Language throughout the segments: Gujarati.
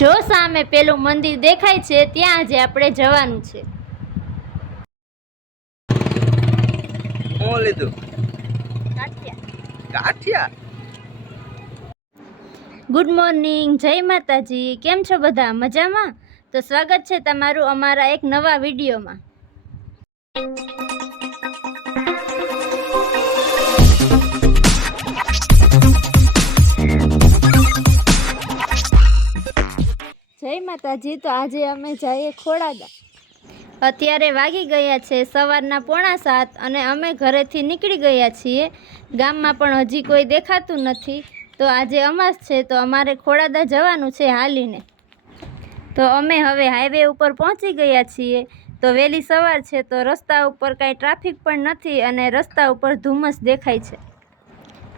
જો સામે પેલું મંદિર દેખાય છે ત્યાં આજે આપણે જવાનું છે. હું લીધું ગાંઠિયા. ગુડ મોર્નિંગ, જય માતાજી. કેમ છો બધા? મજામાં? તો સ્વાગત છે તમારું અમારા એક નવા વિડીયોમાં. જય માતાજી. તો આજે અમે જઈએ ખોડાદા. અત્યારે વાગી ગયા છે સવારના 6:45 અને અમે ઘરેથી નીકળી ગયા છીએ. ગામમાં પણ હજી કોઈ દેખાતું નથી. તો આજે અમાસ છે તો અમારે ખોડાદા જવાનું છે હાલીને. તો અમે હવે હાઈવે ઉપર પહોંચી ગયા છીએ. તો વહેલી સવાર છે તો રસ્તા ઉપર કાંઈ ટ્રાફિક પણ નથી અને રસ્તા ઉપર ધુમ્મસ દેખાય છે.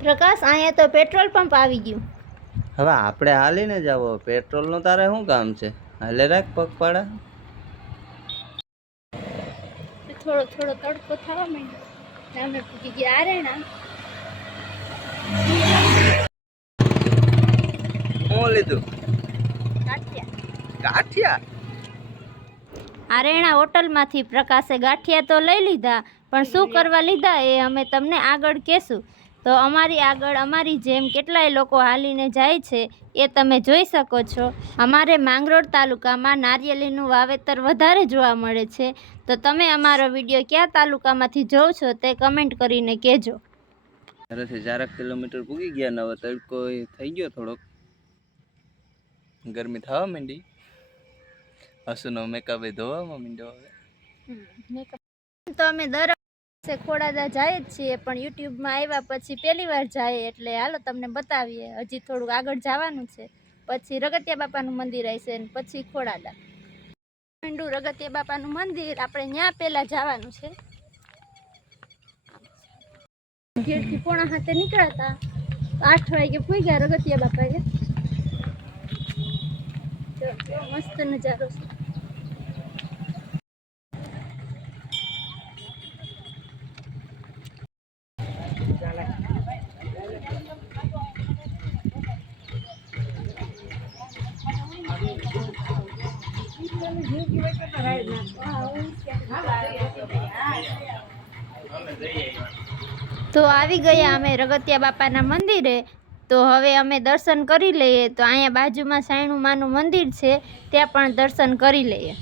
પ્રકાશ, અહીંયા તો પેટ્રોલ પંપ આવી ગયું. હવે આપણે હાલીને જાવો, પેટ્રોલનું તારે શું કામ છે? હાલે રાખ પગપાળા. થોડો થોડો તડકો થવા માંડ્યો. અમે પૂકી ગયા આરેણા. હું લીધું ગાંઠિયા. આરેણા હોટલમાંથી પ્રકાશે ગાંઠિયા તો લઈ લીધા, પણ શું કરવા લીધા એ અમે તમને આગળ કહેશું. તો અમારી આગળ અમારી જેમ કેટલાય લોકો હાલીને જાય છે એ તમે જોઈ શકો છો. અમારે માંગરોળ તાલુકામાં નારિયેળીનું વાવેતર વધારે જોવા મળે છે. તો તમે અમારો વિડીયો કયા તાલુકામાંથી જોવ છો તે કમેન્ટ કરીને કહેજો. ઘરેથી 4 કિલોમીટર પૂગી ગયા ને હવે તડકો થઈ ગયો થોડોક, ગરમી થવા માંડી. હસુનો મેકઅપ ધોવામાં માંડ્યો હવે. તો અમે દર ખોડાદા જાય જ છીએ, પણ યુટ્યુબમાં આવ્યા પછી પહેલી વાર જાય એટલે હાલો તમને બતાવીએ. હજી થોડુંક આગળ જવાનું છે, પછી રગતિયા બાપાનું મંદિર આવશે અને પછી ખોડાદા. રગતિયા બાપાનું મંદિર આપણે ત્યાં પહેલા જવાનું છે. ઘેરથી 6:45 નીકળ્યા હતા, 8 વાગે પૂગ્યા રગતિયા બાપાએ. મસ્ત નજારો છે. તો આવી ગયા અમે રગતિયા બાપાના મંદિરે. તો હવે અમે દર્શન કરી લઈએ. તો અહીંયા બાજુમાં સાયણું માનું મંદિર છે, ત્યાં પણ દર્શન કરી લઈએ.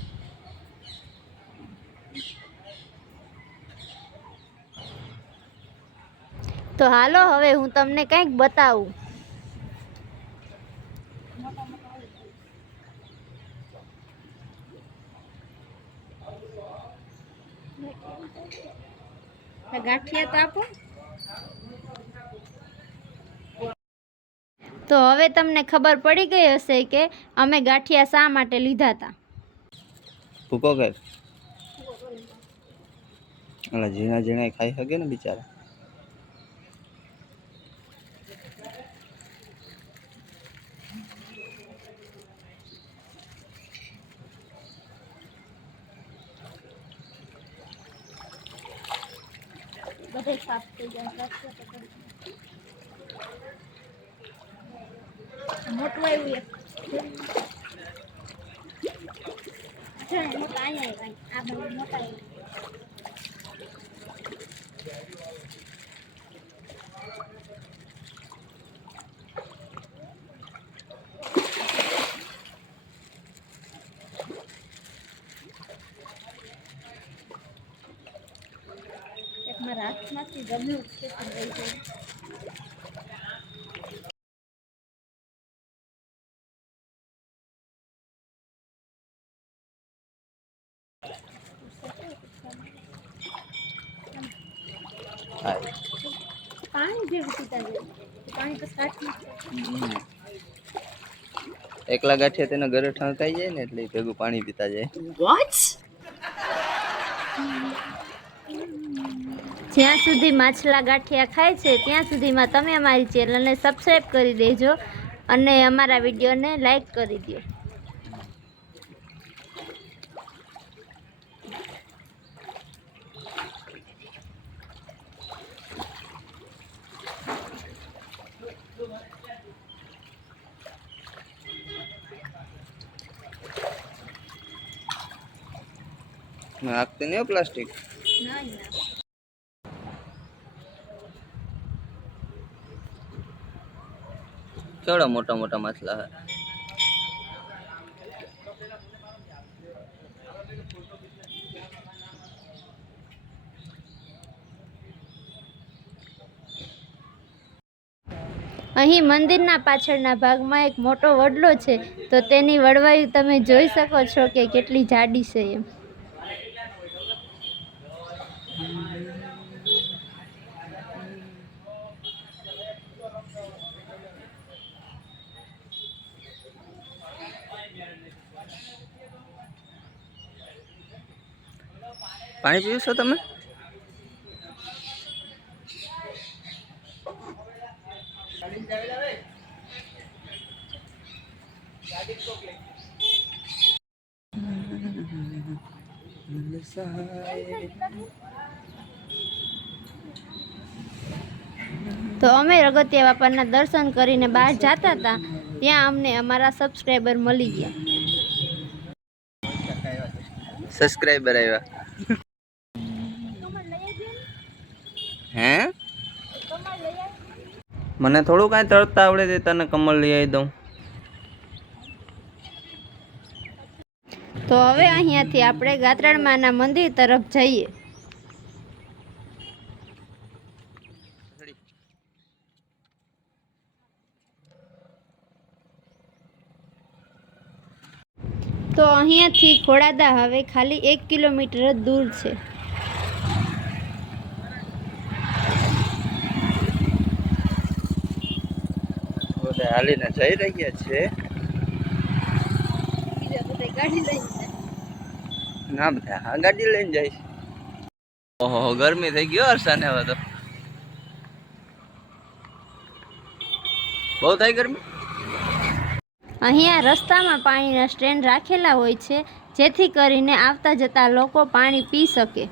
તો હાલો હવે હું તમને કંઈક બતાવું. ગાંઠિયા તો આપો. તો હવે તમને ખબર પડી ગઈ હશે કે અમે ગાંઠિયા શા માટે લીધા હતા. ભૂકો કર. ઓલા ઝીણા ઝીણા ખાઈ શકે ને બિચારા. બધે સાફ થઈ જાય. મોટું આવ્યું એક મોટા અહીંયા આ બધું મોટા આવ્યું. મારા હાથમાંથી ગમલું છે લઈ જાય. પાણી જેવું પીતા જાય. પાણી તો સાચું છે. એકલા ગાંઠિયા તેના ઘરે ઠણકાઈ જાય ને એટલે ભેગું પાણી પીતા જાય. જ્યાં સુધી માછલા ગાંઠિયા ખાય છે ત્યાં સુધીમાં તમે અમારી ચેનલને સબસ્ક્રાઈબ કરી દેજો અને અમારા વિડીયોને લાઈક કરી દો. નાખતી નહીં પ્લાસ્ટિક. કેવડા મોટા મોટા માછલા હે. અહીં મંદિરના પાછળના ભાગમાં એક મોટો વડલો છે, તો તેની વડવાઈ તમે જોઈ શકો છો કે કેટલી જાડી છે એમ. પાણી પીવો છો તમે? તો અમે રગતિયા બાપાના દર્શન કરીને બહાર જતા હતા, ત્યાં અમને અમારા સબસ્ક્રાઈબર મળી ગયા. સબસ્ક્રાઇબર આવ્યા. હે મને થોડું કાંઈ તરતા આવડે તે તને કમળ લઈ આવી દઉં. તો હવે અહીંયાથી આપણે ગાત્રાળ માના મંદિર તરફ જઈએ. તો અહીંયાથી ખોડાદા હવે ખાલી 1 કિલોમીટર જ દૂર છે. બધા હાલીને જઈ રહ્યા છે. ના બધા હા ગાડી લઈને જાય. ઓહો ગરમી થઈ ગયો હર્ષાને હવે તો બહુ થાય ગરમી. અહીંયા રસ્તામાં પાણીના સ્ટેન્ડ રાખેલા હોય છે, જેથી કરીને આવતા જતા લોકો પાણી પી શકે.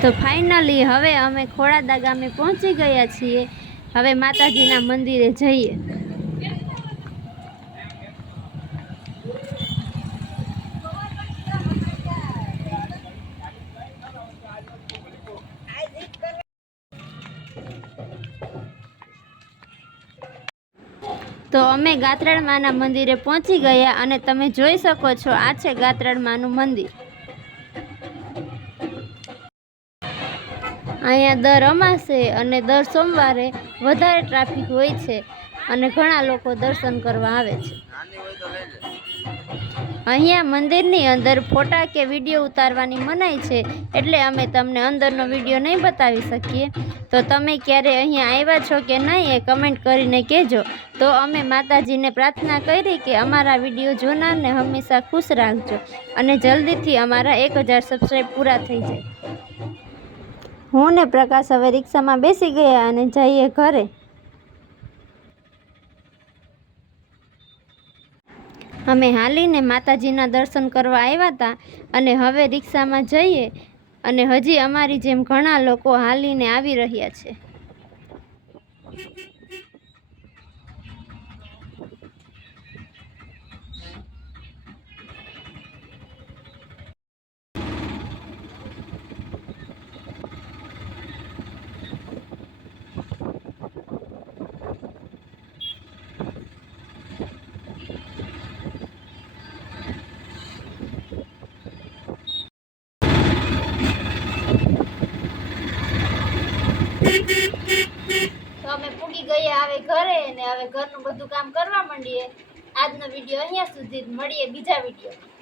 તો ફાઇનલી હવે અમે ખોડાદા ગામે પહોંચી ગયા છીએ. હવે માતાજીના મંદિરે જઈએ. તો અમે ગાત્રાળ માના મંદિરે પહોંચી ગયા અને તમે જોઈ શકો છો, આ છે ગાત્રાળ માનું મંદિર. અહીંયા દર અમાસે અને દર સોમવારે વધારે ટ્રાફિક હોય છે અને ઘણા લોકો દર્શન કરવા આવે છે. અહીંયા મંદિરની અંદર ફોટા કે વિડીયો ઉતારવાની મનાઈ છે, એટલે અમે તમને અંદરનો વિડીયો નહીં બતાવી શકીએ. તો તમે ક્યારે અહીંયા આવ્યા છો કે નહીં એ કમેન્ટ કરીને કહેજો. તો અમે માતાજીને પ્રાર્થના કરી કે અમારા વિડીયો જોનારને હંમેશા ખુશ રાખજો અને જલ્દીથી અમારા 1000 સબસ્ક્રાઈબ પૂરા થઈ જાય. હું ને પ્રકાશ હવે રિક્ષામાં બેસી ગયા અને જઈએ ઘરે. અમે હાલીને માતાજીના દર્શન કરવા આવ્યા હતા અને હવે રિક્ષામાં જઈએ અને હજી અમારી જેમ ઘણા લોકો હાલીને આવી રહ્યા છે. તો અમે પૂગી ગયા હવે ઘરે ને હવે ઘરનું બધું કામ કરવા માંડીએ. આજનો વિડીયો અહીંયા સુધી, મળીએ બીજા વિડીયો.